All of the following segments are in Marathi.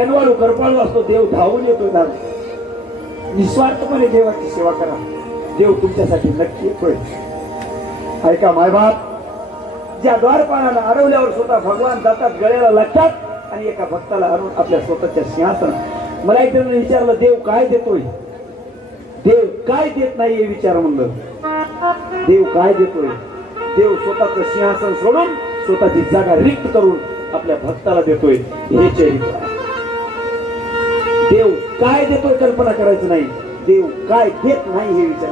कनवाळू करपाळू असतो, देव धावून येतो दार. निस्वार्थपणे देवाची सेवा करा, देव तुमच्यासाठी नक्की येतोय. ऐका मायबाप, ज्या द्वारपाळाला अडवल्यावर स्वतः भगवान जातात, गळ्याला लागतात आणि एका भक्ताला आणून आपल्या स्वतःच्या सिंहासन. मला एक जण विचारलं, देव काय देतोय? देव काय देत नाही हे विचार म्हणलं. देव काय देतोय? देव स्वतःचं सिंहासन सोडून स्वतःची जागा रिक्त करून आपल्या भक्ताला देतोय. हे चरित्र. देव काय देतोय कल्पना करायचं नाही, देव काय देत नाही हे विचार.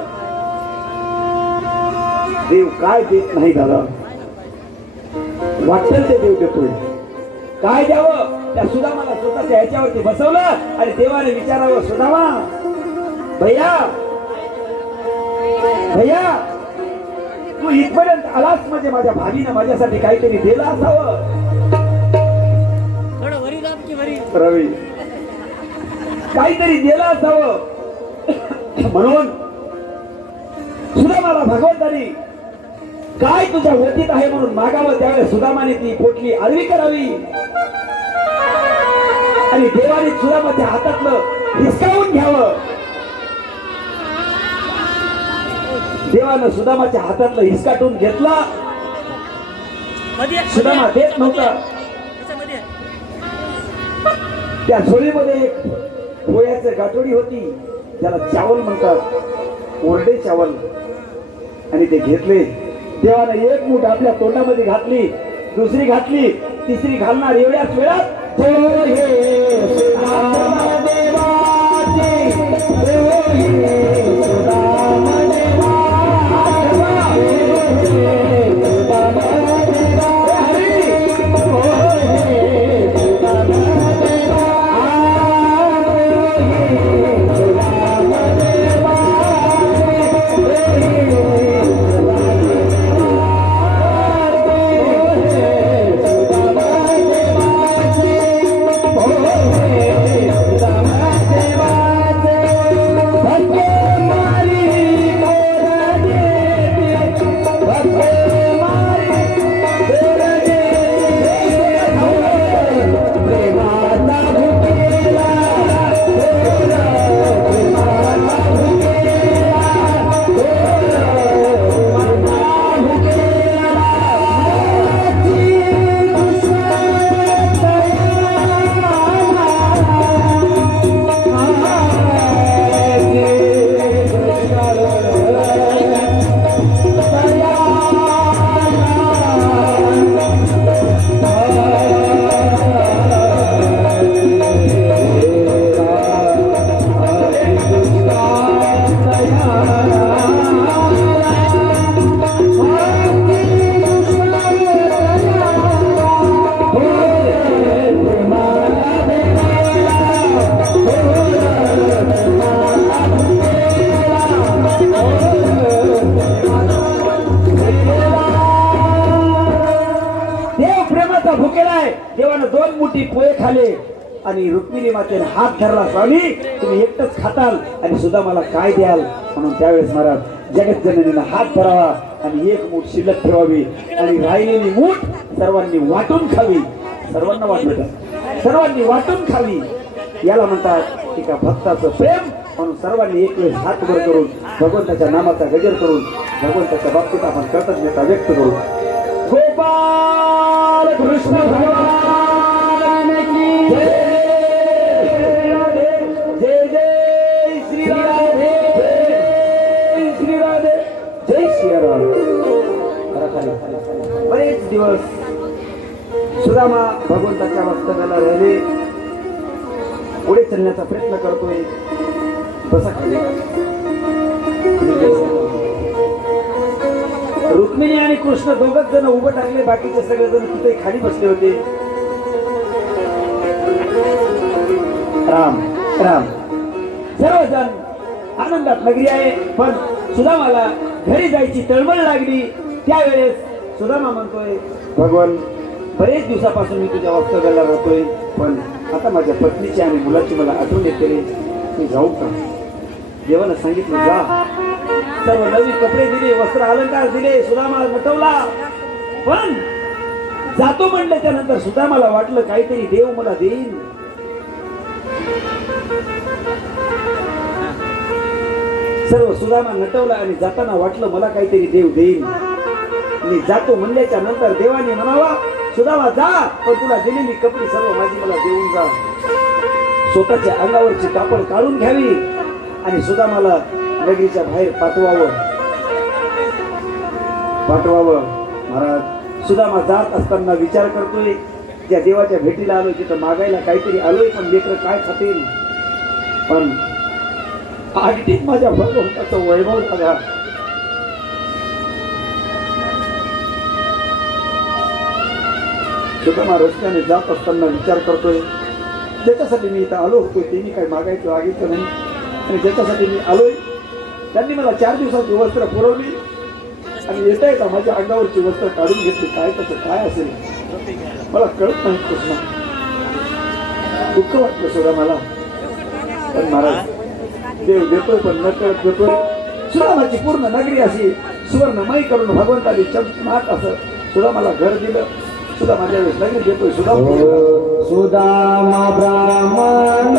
देव काय देत नाही दादा, वाटेल ते देव देतोय. काय द्यावं? त्या सुदामाला स्वतःच्या ह्याच्यावरती बसवलं आणि देवाने विचारावं, सुदामा भैया भैया, तू इथपर्यंत आलास म्हणजे माझ्या भाभीनं माझ्यासाठी काहीतरी दिलं असावं. रवी काहीतरी दिलं असावं म्हणून सुदामाला भगवंतानी काय तुझ्या वतीत आहे म्हणून मागावं. त्यावेळेस सुदामाने ती पोटली आळवी करावी आणि देवाने सुदामाच्या हातातलं हिसकावून घ्यावं. देवानं सुदामाच्या हातातलं हिसकाटून घेतला. सुदामा देत नव्हता. त्या झोळीमध्ये एक पोह्याचं गाठोडी होती, ज्याला चावल म्हणतात, ओरडे चावल, आणि ते घेतले. देवानं एक मूठ आपल्या तोंडामध्ये घातली, दुसरी घातली, तिसरी घालणार एवढ्याच वेळात देवानं दोन मुठी पोहे खाले आणि रुक्मिणी मातेने हात धरला, स्वामी तुम्ही एकटच खाताल आणि सुद्धा मला काय द्याल? म्हणून त्यावेळेस महाराज जगत जननीने हात धरावा आणि एक मूठ शिल्लक ठेवावी आणि राहिलेली मूठ सर्वांनी वाटून खावी. सर्वांना वाटलं, सर्वांनी वाटून खावी. याला म्हणतात एका भक्ताचं प्रेम. म्हणून सर्वांनी एक वेळेस हात वर करून भगवंताच्या नामाचा गजर करून भगवंताच्या बाबतीत आपण कृतज्ञता व्यक्त करू. गोपाल कृष्ण भगवान की जय. जय जय श्री राधे, जय श्री राधे, जय श्री राम. बरेच दिवस सुदामा भगवंताच्या वास्तव्याला राहिले. पुढे चलण्याचा प्रयत्न करतोय. बसा खाली. रुक्मिणी आणि कृष्ण दोघच जण उभं टाकले, बाकीचे सगळे जण तिथे खाली बसले होते. राम राम. सर्वजण आनंदात नगरी आहे, पण सुदामाला घरी जायची तळमळ लागली. त्यावेळेस सुदामा म्हणतोय, भगवान बरेच दिवसापासून मी तुझ्या वास्तव्याला राहतोय, पण आता माझ्या पत्नीची आणि मुलाची मला आठवण येते. मी जाऊ का? देवानं सांगितलं जा. सर्व नवी कपडे दिले, वस्त्र अलंकार दिले, सुदामा नटवला. पण जातो म्हणलं त्यानंतर सुदामाला वाटलं काहीतरी देव मला देईल. सर्व सुदामा नटवला आणि जाताना वाटलं मला काहीतरी देव देईल. मी जातो म्हणल्याच्या नंतर देवाने म्हणावा सुदामा जा, पण तुला दिलेली कपडे सर्व माझी मला देऊन जा. स्वतःच्या अंगावरची कापड काढून घ्यावी आणि सुदामाला नगरीच्या बाहेर पाठवावं. महाराज सुदामा जात असताना विचार करतोय ज्या देवाच्या भेटीला आलोय तिथं मागायला काहीतरी आलोय, पण लेकर काय खातील. पण अगदी माझ्या भगवंताचं वैभव बघा. सुदामा रस्त्याने जात असताना विचार करतोय ज्याच्यासाठी मी इथं आलो होतो त्यांनी काही मागायचं मागितलं नाही, आणि ज्याच्यासाठी मी आलोय त्यांनी मला 4 दिवसाची वस्त्र पुरवली आणि येता येता माझ्या अंगावरची वस्त्र काढून घेतली. काय त्याचं काय असेल मला कळत नाही. कृष्ण दुःख वाटलं सुदामाला. पण महाराज देव देतोय पण न कळत देतोय. सुदामाची पूर्ण नगरी अशी सुवर्णमयी करून भगवंताने चमचमाट असं सुदामाला घर दिलं. सुदामाच्या वेळेस नगरी देतोय. सुदामा ब्राह्मण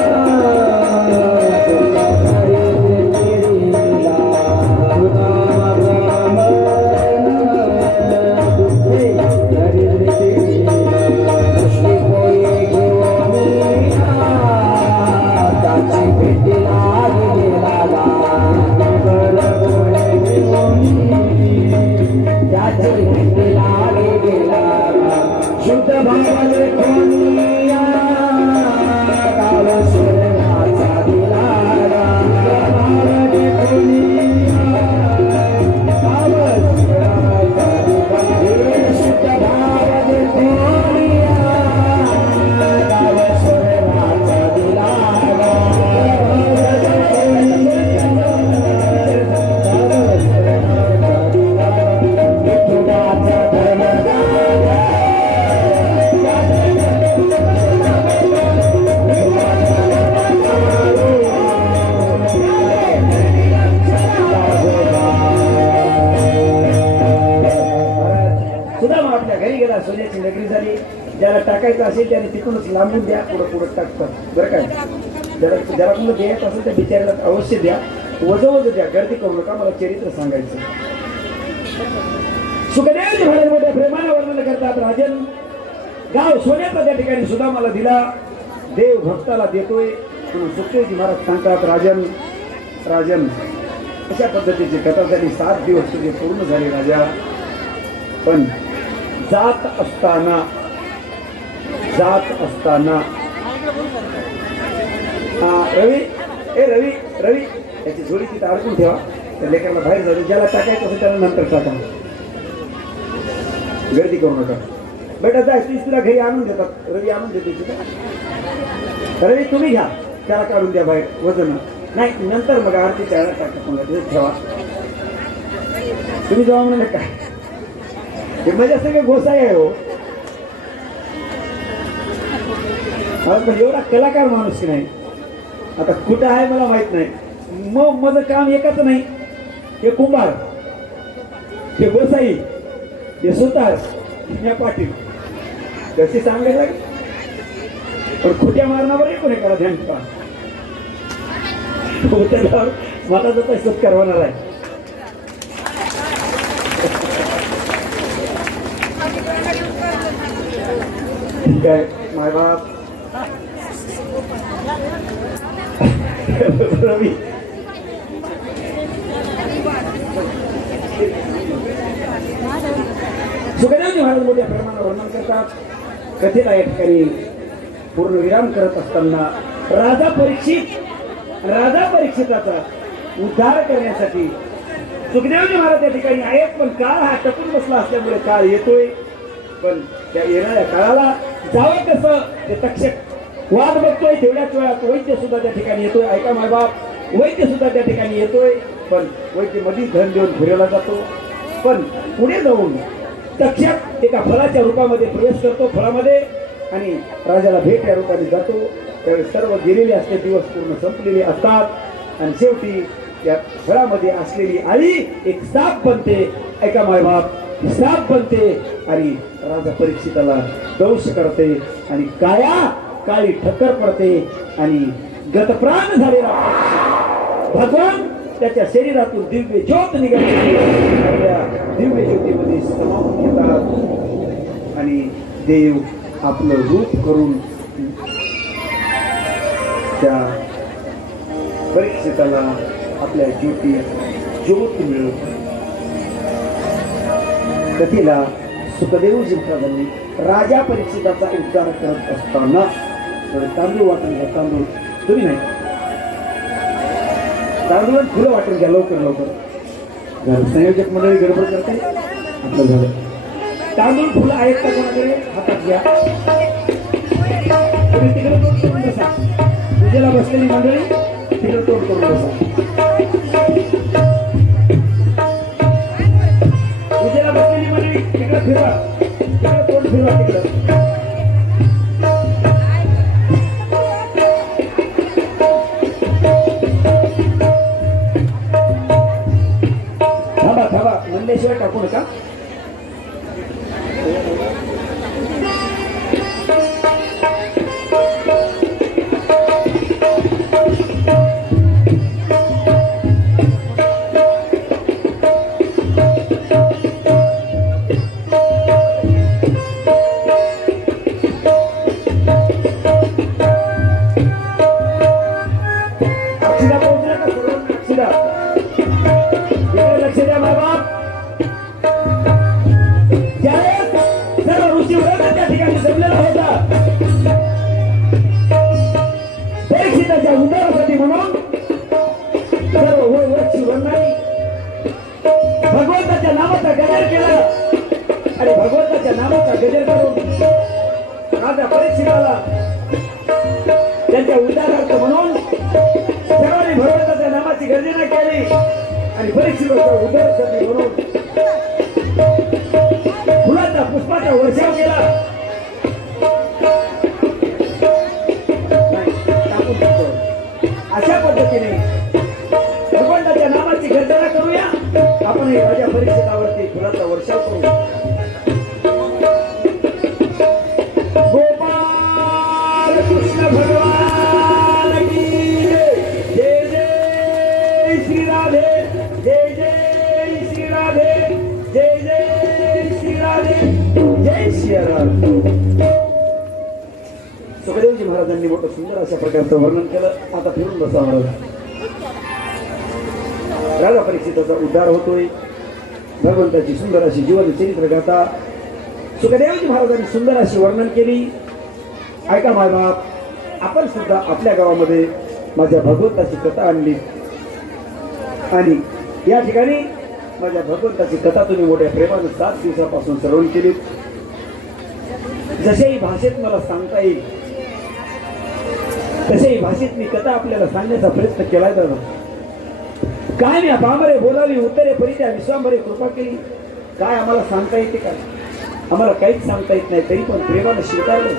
सोन्याची नगरी झाली. ज्याला टाकायचं असेल त्याने तिकडूनच लांबून द्या, पुढं टाकतात बरं काय. ज्याला कोणी द्यायचं असेल त्या बिचाऱ्याला अवश्य द्या, वजवज द्या, गर्दी करू नका. मला चरित्र सांगायचं. सुखदेवजी महाराज मोठ्या प्रेमाने वर्णन करतात. राजन गाव सोन्याचा त्या ठिकाणी सुदामाला दिला, देव भक्ताला देतोय. म्हणून सुखदेवजी महाराज सांगतात राजन अशा पद्धतीची कथा झाली. 7 दिवस तुझे पूर्ण झाले राजा. पण जात असताना रवी याची झोळी तिथं अडकून ठेवा. त्या लेकराला बाहेर जाऊ. ज्याला टाकायचं असेल त्याला नंतर टाका, गर्दी करू नका. बेटा जाय, तिला घरी आणून देतात. रवी आणून देते तिथं. रवी तुम्ही घ्या, त्याला काढून द्या बाहेर. वजन नाही, नंतर मग आरती त्याला टाका. ठेवा तुम्ही जेव्हा म्हणाले काय हे माझ्या सगळे गोसाई आहे हो. पण एवढा कलाकार माणूस की नाही. आता कुठं आहे मला माहित नाही. मग माझं काम एकच नाही. हे कुंभार, हे गोसाई, हे सुतार, हे पाटील कशी सांगायला लागेल. पण खुट्या मारण्यावर कोणी करा ध्यान का मला तर सत्कार होणार आहे. ठीक आहे मायबाप. रवी सुखदेवजी महाराज मोठ्या प्रमाणात वर्णन करतात. कथेला या ठिकाणी पूर्ण विराम करत असताना राजा परीक्षिताचा उद्धार करण्यासाठी सुखदेवजी महाराज त्या ठिकाणी आहेत. पण काळ हा टपून बसला असल्यामुळे काळ येतोय. पण त्या येणाऱ्या काळाला जावं कसं ते तक्षक वाद बघतोय. तेवढ्याच वेळात वैद्य सुद्धा त्या ठिकाणी येतोय. ऐका मायबाप, वैद्य सुद्धा त्या ठिकाणी येतोय. पण वैद्य मधीच धन देऊन फिरायला जातो. पण पुढे जाऊन तक्षक एका फळाच्या रूपामध्ये प्रवेश करतो फळामध्ये आणि राजाला भेट या रूपाने जातो. त्यावेळेस सर्व गेलेले असते दिवस पूर्ण संपलेले असतात आणि शेवटी या फळामध्ये असलेली आळी एक साप बनते. ऐका मायबाप, साप बनते आणि राजा परीक्षिताला दंश करते आणि काळी ठक्कर पडते आणि गतप्राण झालेला भगवान त्याच्या शरीरातून दिव्य ज्योत निघाली आणि त्या दिव्य ज्योतीमध्ये समावून घेतात आणि देव आपलं रूप करून त्या परीक्षिताला आपल्या ज्योत मिळवत. कथेला सुखदेवजी महाराजांनी राजा परीक्षिताचा उद्धार करत असताना तांदूळ वाटून घ्या. तांदूळ तुम्ही नाही, तांदूळ फुलं वाटून घ्या लवकर लवकर. संयोजक मंडळी गडबड करते. आपलं झालं. तांदूळ फुलं आहेत का कोणाकडे? हातात घ्या. तुम्ही तिकडे तोंड करून बसा. पूजेला बसलेली मंडळी तिकडे तोंड करून बसा. पूजेला बसलेली मंडळी तिकडे फिरवा. तिकडे तोंड फिरवा. तिकडे थांबा म्हणल्याशिवाय टाकू नका. उद्धारासाठी म्हणून सर्व वृक्ष वर्णाने भगवंताच्या नामाचा गजर केला आणि भगवंताच्या नामाचा गजर करून राजा परीक्षिताला त्यांच्या उद्धारार्थ म्हणून सर्वांनी भगवंताच्या नामाची गर्जना केली आणि परीक्षिताच्या उद्धारासाठी म्हणून फुलाचा पुष्पाचा वर्षाव केला. अशा पद्धतीने भगवंताच्या नामाची गर्जना करूया. आपण माझ्या परीक्षितावरती फुलाचा वर्षाव करू. गोपाल कृष्ण भगवान की जय. जय श्री राधे. जय जय श्री राधे. जय जय श्री राधे. जय श्री राधे. सुखदेवजी महाराजांनी मोठं सुंदर अशा प्रकारचं वर्णन केलं. आता फिरून बसा महाराज. राजा परीक्षिताचा उद्धार होतोय. भगवंताची सुंदर अशी जीवन चरित्र गाथा सुखदेवजी महाराजांनी सुंदर अशी वर्णन केली. ऐका मायबाप, आपण सुद्धा आपल्या गावामध्ये माझ्या भगवंताची कथा आणली आणि या ठिकाणी माझ्या भगवंताची कथा तुम्ही मोठ्या प्रेमानं 7 दिवसापासून श्रवण केली. जशाही भाषेत मला सांगता येईल तशाही भाषेत मी कथा आपल्याला सांगण्याचा प्रयत्न केलाय. दादा काय मी पामरे बोलावी उत्तरे परित्या विश्वांबरे कृपा केली. काय आम्हाला सांगता येते का? आम्हाला काहीच सांगता येत नाही. तरी पण प्रेमानं स्वीकारलं.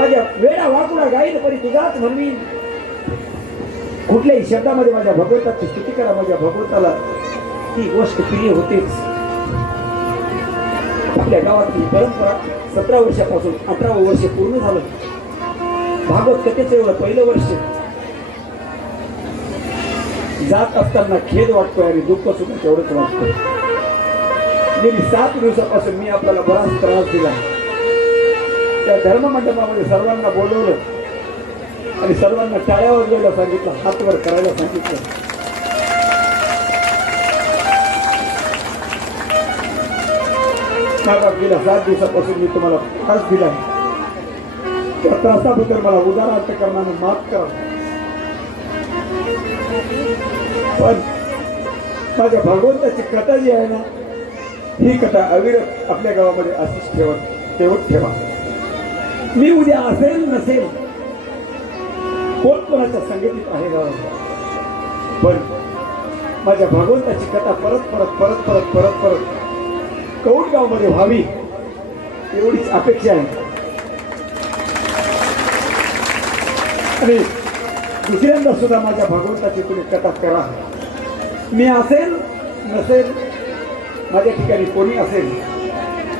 माझ्या वेळा वाकुडा गाईल परी तुझाच म्हणवी. कुठल्याही शब्दामध्ये माझ्या भगवंताची स्तुती करा. माझ्या भगवंताला ती गोष्ट प्रिय होतेच. आपल्या गावातली परंपरा 17 वर्षापासून 18वं वर्ष पूर्ण झालं. भागवत कथेचं एवढं पहिलं वर्ष जात असताना खेद वाटतोय आणि दुःख सुद्धा तेवढंच वाटतोय. गेली 7 दिवसापासून मी आपल्याला बराच त्रास दिला. त्या धर्ममंडपामध्ये सर्वांना बोलवलं आणि सर्वांना टाळ्या वाजवायला सांगितलं, हात वर करायला सांगितलं. गेल्या 7 दिवसापासून मी तुम्हाला त्रास दिला. त्या त्रासाबद्दल मला उदाहरणार्थ करण्यानं माफ करा. पण माझ्या भगवंताची कथा जी आहे ना, ही कथा अविरत आपल्या गावामध्ये अशीच ठेवत ठेवा. मी उद्या असेल नसेल, कोण कोणाच्या संगतीत आहे गावात, पण माझ्या भगवंताची कथा परत परत परत परत परत परत कौटगाव मध्ये व्हावी एवढीच अपेक्षा आहे. आणि दुसऱ्यांदा सुद्धा माझ्या भगवंताची तुम्ही कथा करा. मी असेल नसेल, माझ्या ठिकाणी कोणी असेल,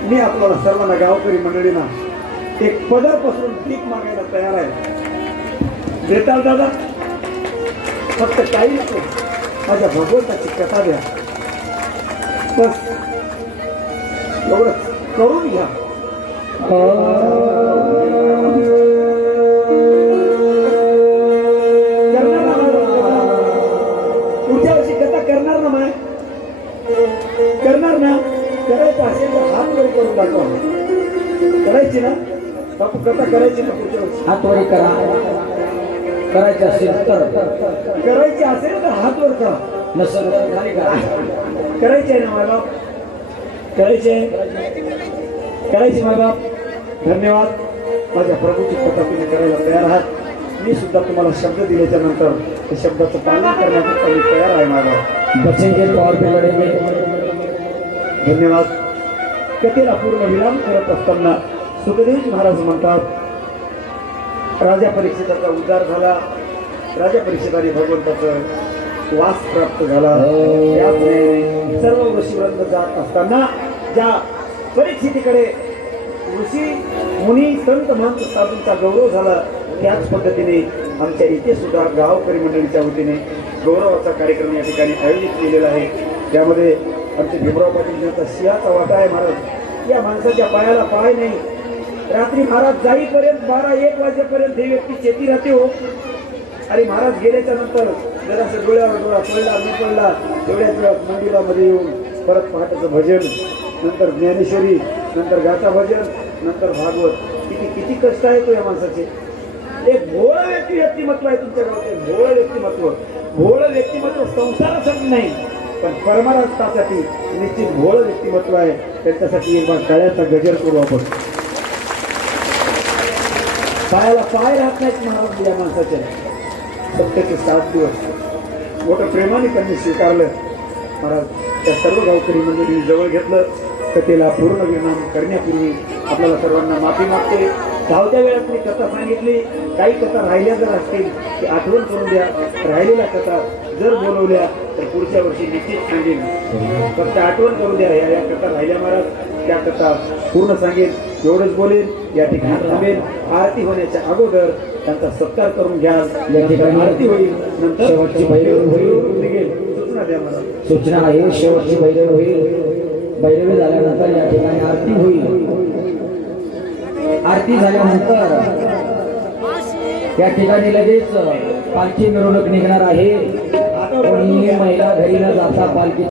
मी आपल्याला सर्वांना गावकरी मंडळींना एक पदर पसरून पीक मागायला तयार आहे. देताल दादा? फक्त काही नको, माझ्या भगवंताची कथा द्या. बस एवढं करून घ्या. पुढच्या वर्षी कथा करणार ना माय? करणार ना? करायचं असेल तर हात वर करून दाखवा. करायची ना बापू? कथा करायची ना पुढच्या वर्षी? हात वर करा. करायचं असेल तर करायची असेल तर हात वर करा. नसेल तर खाली करा. करायची आहे ना माय बाप? करायची आहे? करायची माय बाप? धन्यवाद. माझ्या प्रभूची कथा तुम्ही करायला तयार आहात. मी सुद्धा तुम्हाला शब्द दिल्याच्या नंतर त्या शब्दाचं पालन करण्याकरता मी तयार आहे माझा. बचेंगे तो और भी लढेंगे. धन्यवाद. कथेला पूर्ण विराम करत असताना सुखदेवजी महाराज म्हणतात, राजा परीक्षिताचा उद्धार झाला. राजा परीक्षिताने भगवंताचं वास प्राप्त झाला. त्याचवेळी सर्व ऋषीवृंद जात असताना ज्या परीक्षितीकडे ऋषी मुनी संत महंत साधूंचा गौरव झाला, त्याच पद्धतीने आमच्या इथे सुद्धा गावकरी मंडळीच्या वतीने गौरवाचा कार्यक्रम या ठिकाणी आयोजित केलेला आहे. त्यामध्ये आमचे भीमराव पाटील यांचा सिंहाचा वाटा आहे. महाराज, या माणसाच्या पायाला पाय नाही. रात्री महाराज जाईपर्यंत 12-1 वाजेपर्यंत ही व्यक्ती शेती राहते हो. आणि महाराज गेल्याच्या नंतर जरासं डोळ्यावर डोळा पडला न पडला तेवढ्याच वेळात मंदिरामध्ये येऊन परत पहाटेचं भजन, नंतर ज्ञानेश्वरी, नंतर गाथा भजन, नंतर भागवत. किती कष्ट आहे तो या माणसाचे. एक भोळ व्यक्तिमत्व आहे तुमच्या गावाचे. भोळ व्यक्तिमत्व. भोळ व्यक्तिमत्व संसारासाठी नाही पण परमार्थासाठी निश्चित भोळ व्यक्तिमत्व आहे. त्यांच्यासाठी एक बार टाळ्याचा गजर करू आपण. पायाला पाय राहत नाहीत महाराज या माणसाच्या. सत्याचे 7 दिवस मोठं प्रेमाने त्यांनी स्वीकारलं. महाराज त्या सर्व गावकरी मंडळींनी जवळ घेतलं. कथेला पूर्ण विराम करण्यापूर्वी आपल्याला सर्वांना माफी मागते. धावत्या वेळात मी कथा सांगितली. काही कथा राहिल्या जर असतील की आठवण करून द्या. राहिलेल्या कथा जर बोलवल्या तर पुढच्या वर्षी निश्चित सांगेन. फक्त आठवण करून द्या. या कथा राहिल्या महाराज, त्या कथा पूर्ण सांगेन. एवढंच बोलेन. या ठिकाणी थांबेन. आरती होण्याच्या अगोदर त्यांचा सत्कार करून घ्या. या ठिकाणी आरती होईल. नंतर शेवटची भैरवी होईल. निघेल. सूचना द्या मला. सूचना आहे, शेवटची भैरवी होईल. भैरवी झाल्यानंतर या ठिकाणी आरती होईल. आरती झाल्यानंतर या ठिकाणी लगेच पालखी मिरवणूक निघणार आहे. कोणी महिला घरी न जाता पालखी